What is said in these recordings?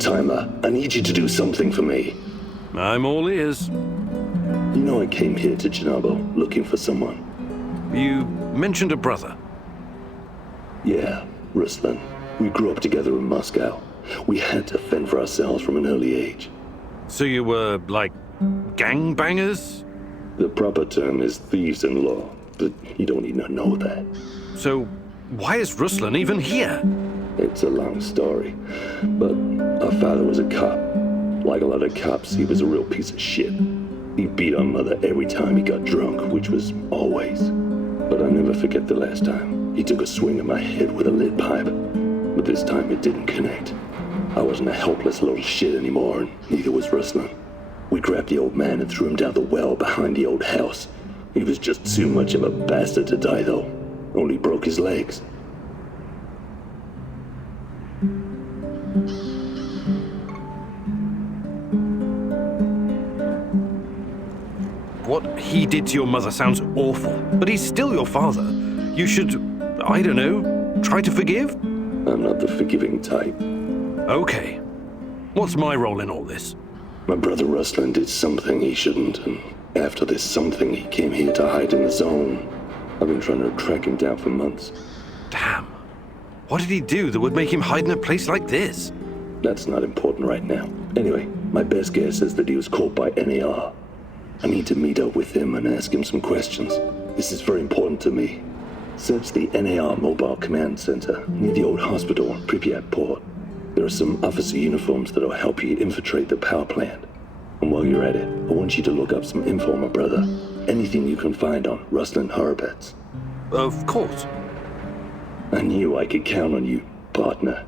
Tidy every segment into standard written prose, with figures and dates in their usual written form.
old-timer. I need you to do something for me. I'm all ears. You know I came here to Chernobyl looking for someone. You mentioned a brother. Yeah, Ruslan. We grew up together in Moscow. We had to fend for ourselves from an early age. So you were, like, gangbangers? The proper term is thieves-in-law, but you don't need to know that. So why is Ruslan even here? It's a long story, but our father was a cop. Like a lot of cops, he was a real piece of shit. He beat our mother every time he got drunk, which was always. But I'll never forget the last time. He took a swing at my head with a lead pipe, but this time it didn't connect. I wasn't a helpless little shit anymore, and neither was Ruslan. We grabbed the old man and threw him down the well behind the old house. He was just too much of a bastard to die, though. Only broke his legs. What he did to your mother sounds awful, but he's still your father. You should, I don't know, try to forgive? I'm not the forgiving type. Okay. What's my role in all this? My brother Ruslan did something he shouldn't, and after this something, he came here to hide in the zone. I've been trying to track him down for months. Damn. What did he do that would make him hide in a place like this? That's not important right now. Anyway, my best guess is that he was caught by NAR. I need to meet up with him and ask him some questions. This is very important to me. Search the NAR Mobile Command Center near the old hospital on Pripyat Port. There are some officer uniforms that'll help you infiltrate the power plant. And while you're at it, I want you to look up some info on my brother. Anything you can find on Ruslan Horobets. Of course. I knew I could count on you, partner.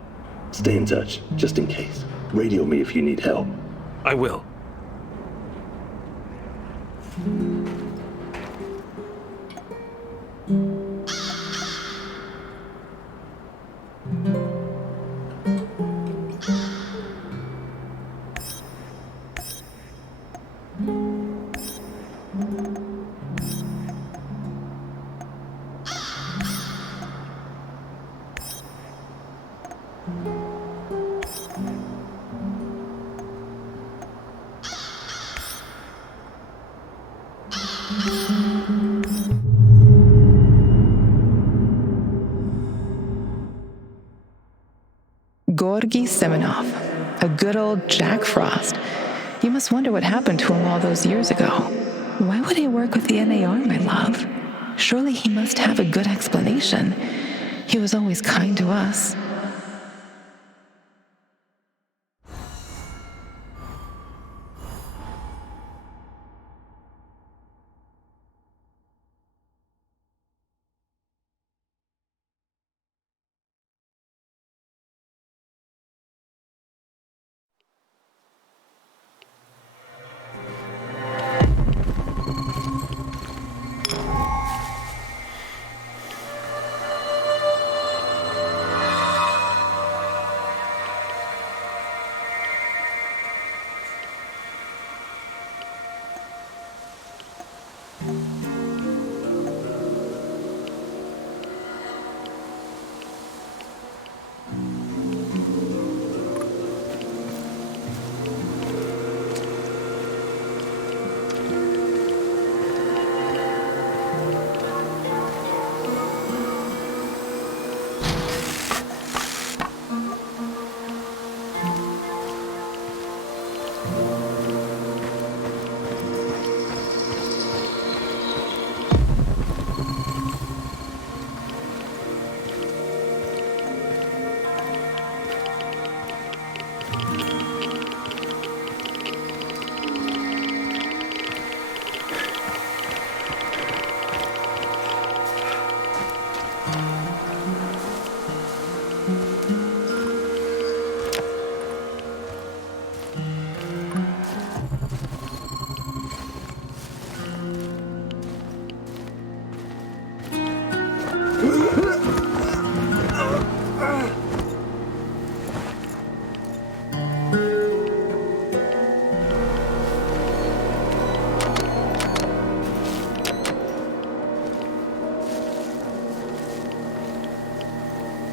Stay in touch, just in case. Radio me if you need help. I will. Georgy Semenov, a good old Jack Frost. You must wonder what happened to him all those years ago. Why would he work with the NAR, my love? Surely he must have a good explanation. He was always kind to us.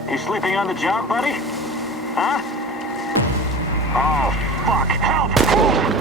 You sleeping on the job, buddy? Huh? Oh, fuck! Help!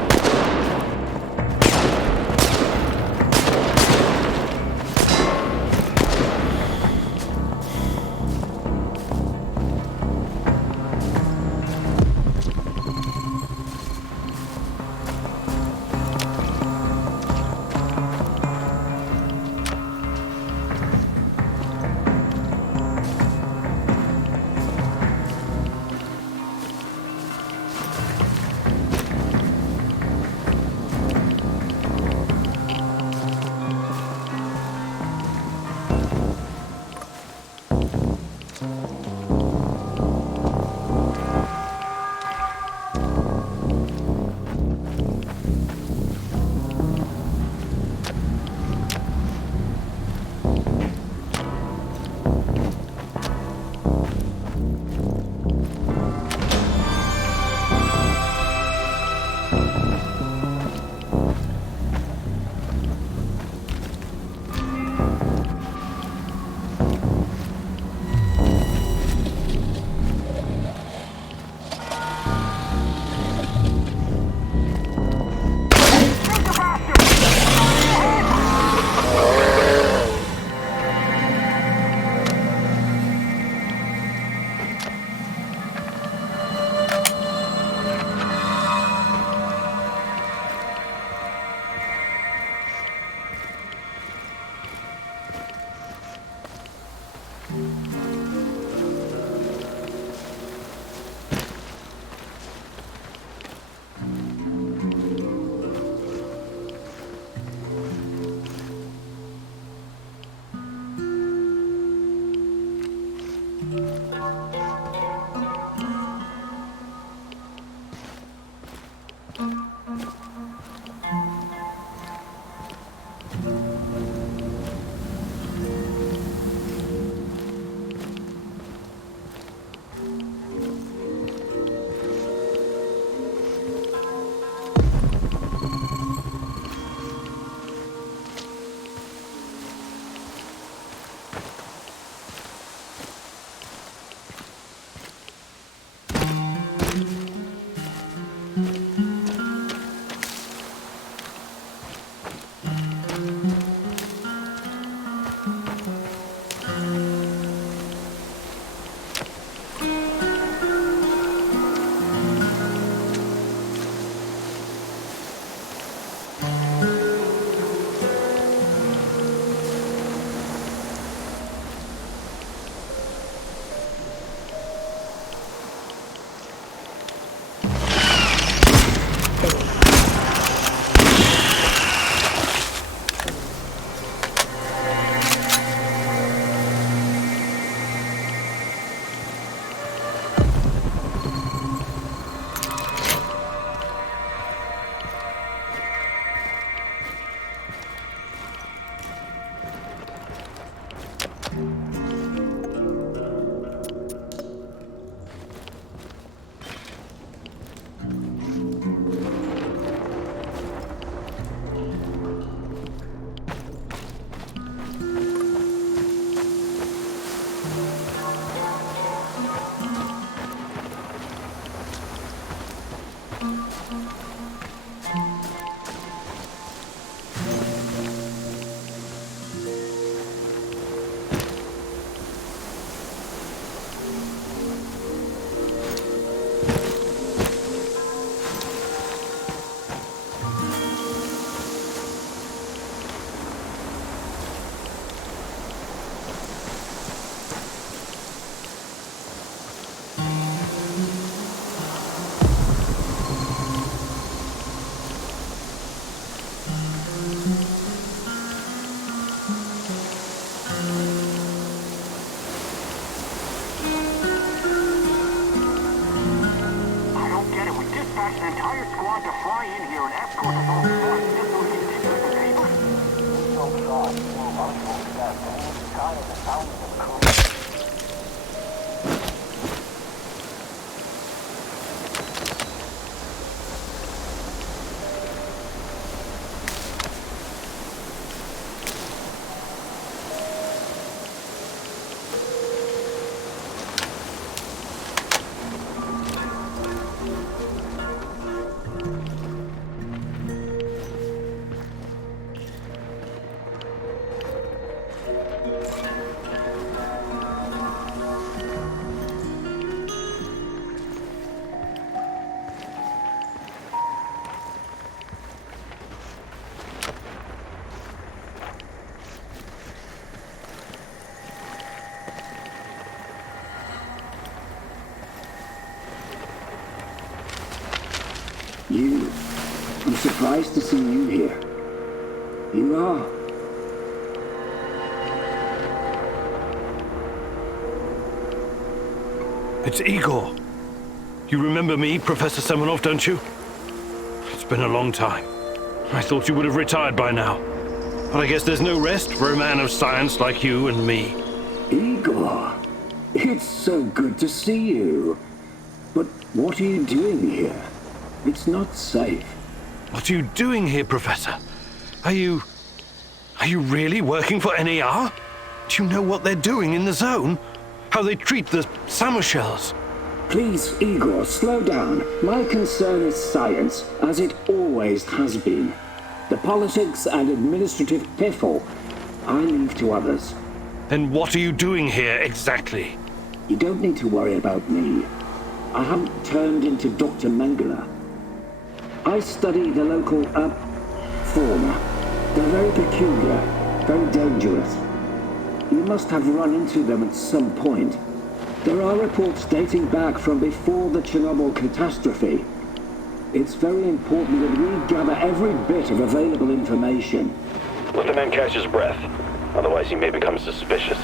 Nice to see you here. You are. It's Igor. You remember me, Professor Semenov, don't you? It's been a long time. I thought you would have retired by now. But I guess there's no rest for a man of science like you and me. Igor, it's so good to see you. But what are you doing here? It's not safe. What are you doing here, Professor? Are you really working for NAR? Do you know what they're doing in the zone? How they treat the Samushells? Please, Igor, slow down. My concern is science, as it always has been. The politics and administrative piffle, I leave to others. Then what are you doing here exactly? You don't need to worry about me. I haven't turned into Dr. Mengele. I study the local, fauna. They're very peculiar, very dangerous. You must have run into them at some point. There are reports dating back from before the Chernobyl catastrophe. It's very important that we gather every bit of available information. Let the man catch his breath. Otherwise he may become suspicious.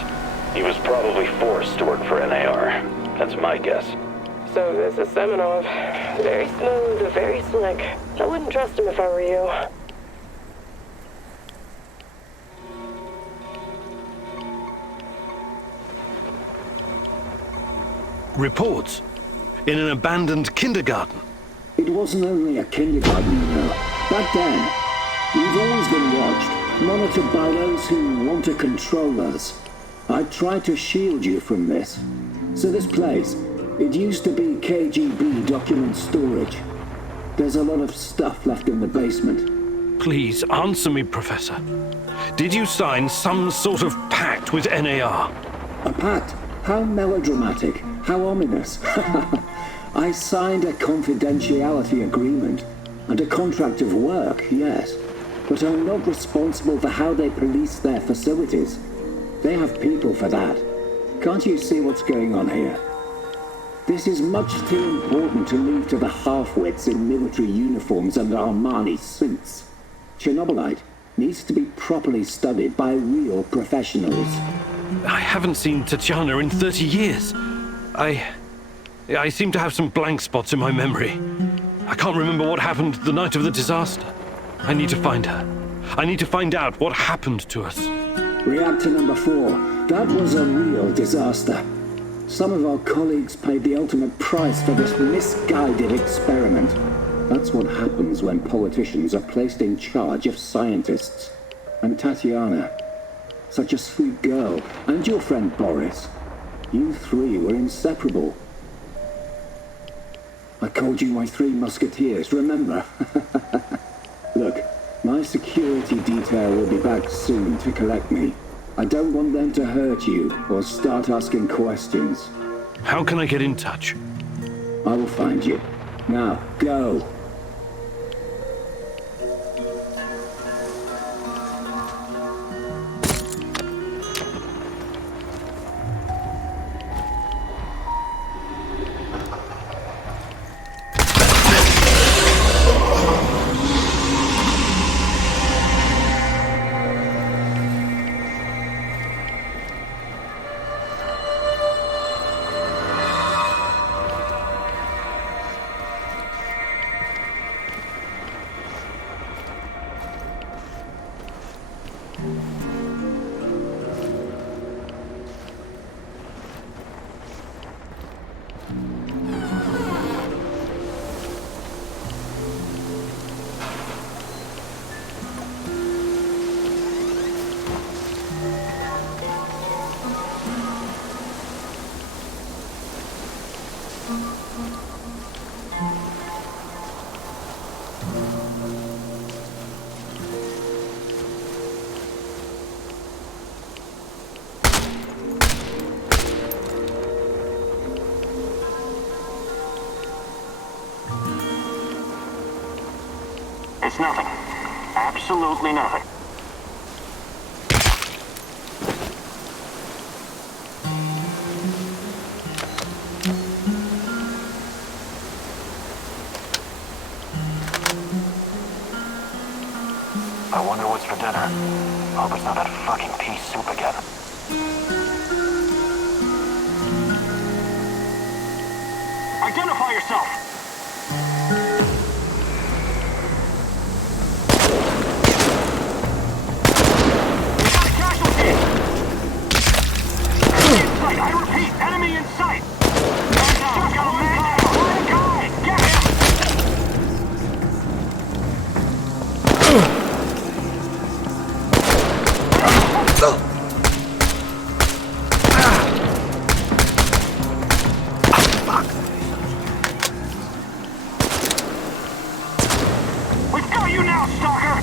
He was probably forced to work for NAR. That's my guess. So this is Semenov. Very smooth, very slick. I wouldn't trust him if I were you. Reports? In an abandoned kindergarten? It wasn't only a kindergarten, you know. Back then, we've always been watched, monitored by those who want to control us. I tried to shield you from this. So this place, it used to be KGB document storage. There's a lot of stuff left in the basement. Please, answer me, Professor. Did you sign some sort of pact with NAR? A pact? How melodramatic, how ominous. I signed a confidentiality agreement and a contract of work, yes. But I'm not responsible for how they police their facilities. They have people for that. Can't you see what's going on here? This is much too important to leave to the half-wits in military uniforms and Armani suits. Chernobylite needs to be properly studied by real professionals. I haven't seen Tatiana in 30 years. I seem to have some blank spots in my memory. I can't remember what happened the night of the disaster. I need to find her. I need to find out what happened to us. Reactor number 4. That was a real disaster. Some of our colleagues paid the ultimate price for this misguided experiment. That's what happens when politicians are placed in charge of scientists. And Tatiana, such a sweet girl, and your friend Boris, you three were inseparable. I called you my 3 musketeers, remember? Look, my security detail will be back soon to collect me. I don't want them to hurt you or start asking questions. How can I get in touch? I will find you. Now, go. It's nothing. Absolutely nothing. I wonder what's for dinner. Hope it's not that fucking pea soup again. Identify yourself! We got a casualty! Enemy in sight! I repeat, enemy in sight! Man down! Got a man down! Got a guy! Get him! We've got you now, stalker!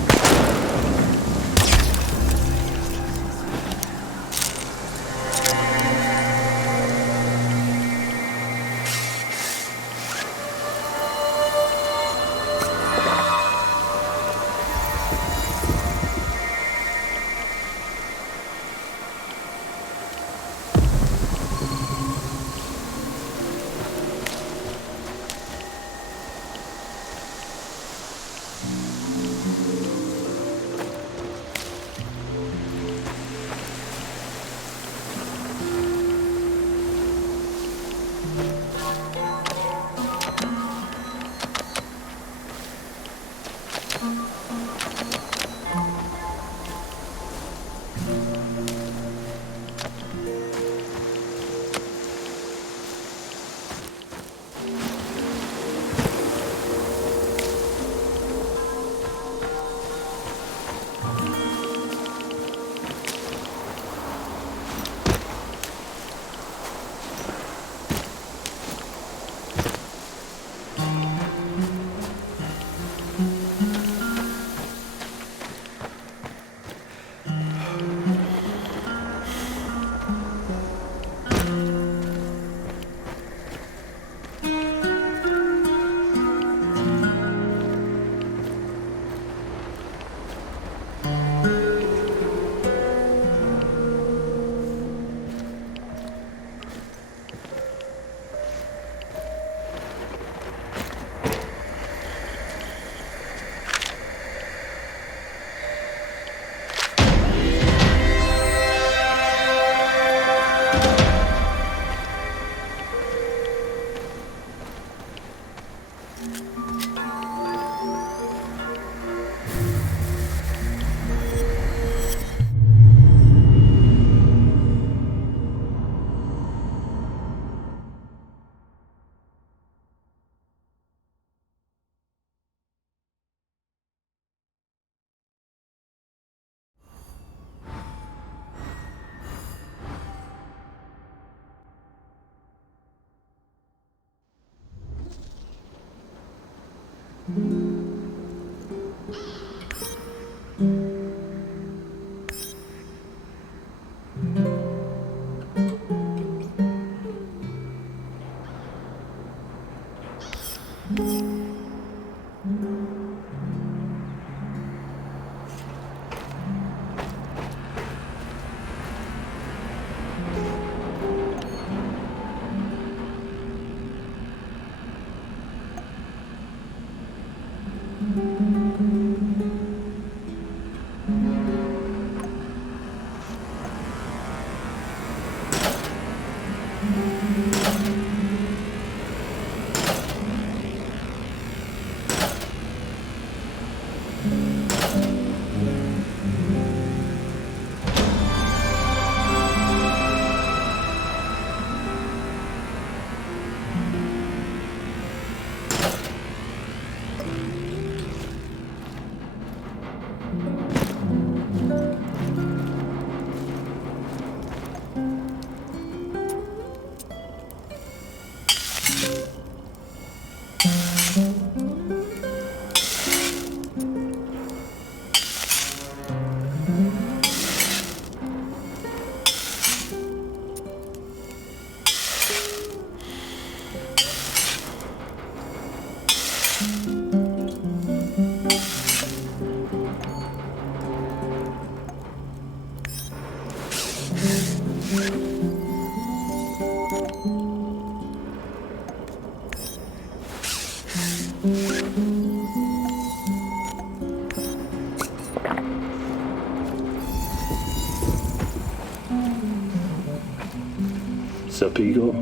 What's up, Igor?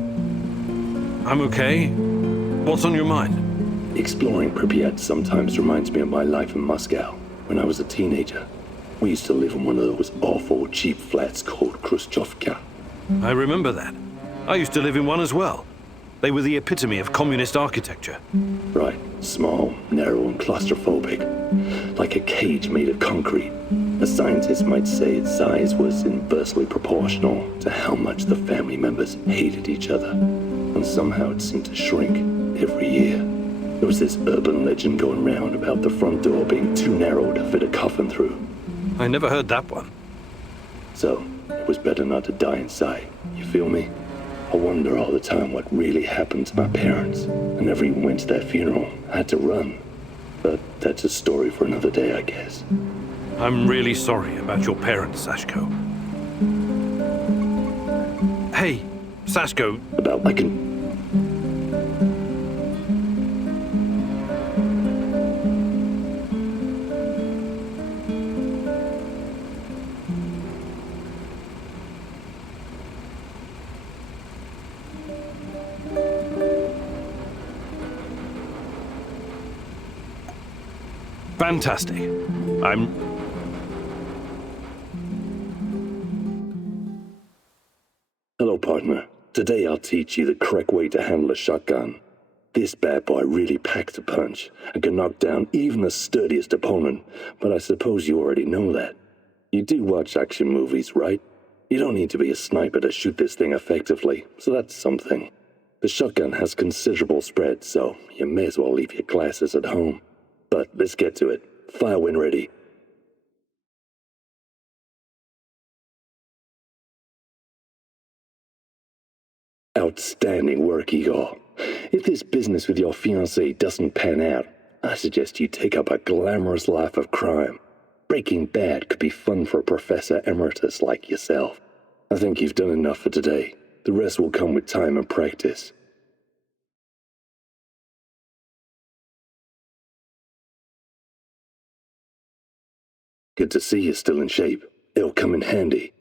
I'm okay. What's on your mind? Exploring Pripyat sometimes reminds me of my life in Moscow when I was a teenager. We used to live in one of those awful, cheap flats called Khrushchevka. I remember that. I used to live in one as well. They were the epitome of communist architecture. Right. Small, narrow, and claustrophobic. Like a cage made of concrete. A scientist might say its size was inversely proportional to how much the family members hated each other. And somehow it seemed to shrink every year. There was this urban legend going round about the front door being too narrow to fit a coffin through. I never heard that one. So, it was better not to die inside. You feel me? I wonder all the time what really happened to my parents. I never even went to their funeral. I had to run. But that's a story for another day, I guess. I'm really sorry about your parents, Sashko. Hey, Sashko. About I can... Fantastic. Hello, partner. Today I'll teach you the correct way to handle a shotgun. This bad boy really packs a punch and can knock down even the sturdiest opponent, but I suppose you already know that. You do watch action movies, right? You don't need to be a sniper to shoot this thing effectively, so that's something. The shotgun has considerable spread, so you may as well leave your glasses at home. But let's get to it. Fire when ready. Outstanding work, Igor. If this business with your fiancée doesn't pan out, I suggest you take up a glamorous life of crime. Breaking Bad could be fun for a professor emeritus like yourself. I think you've done enough for today. The rest will come with time and practice. Good to see you're still in shape. It'll come in handy.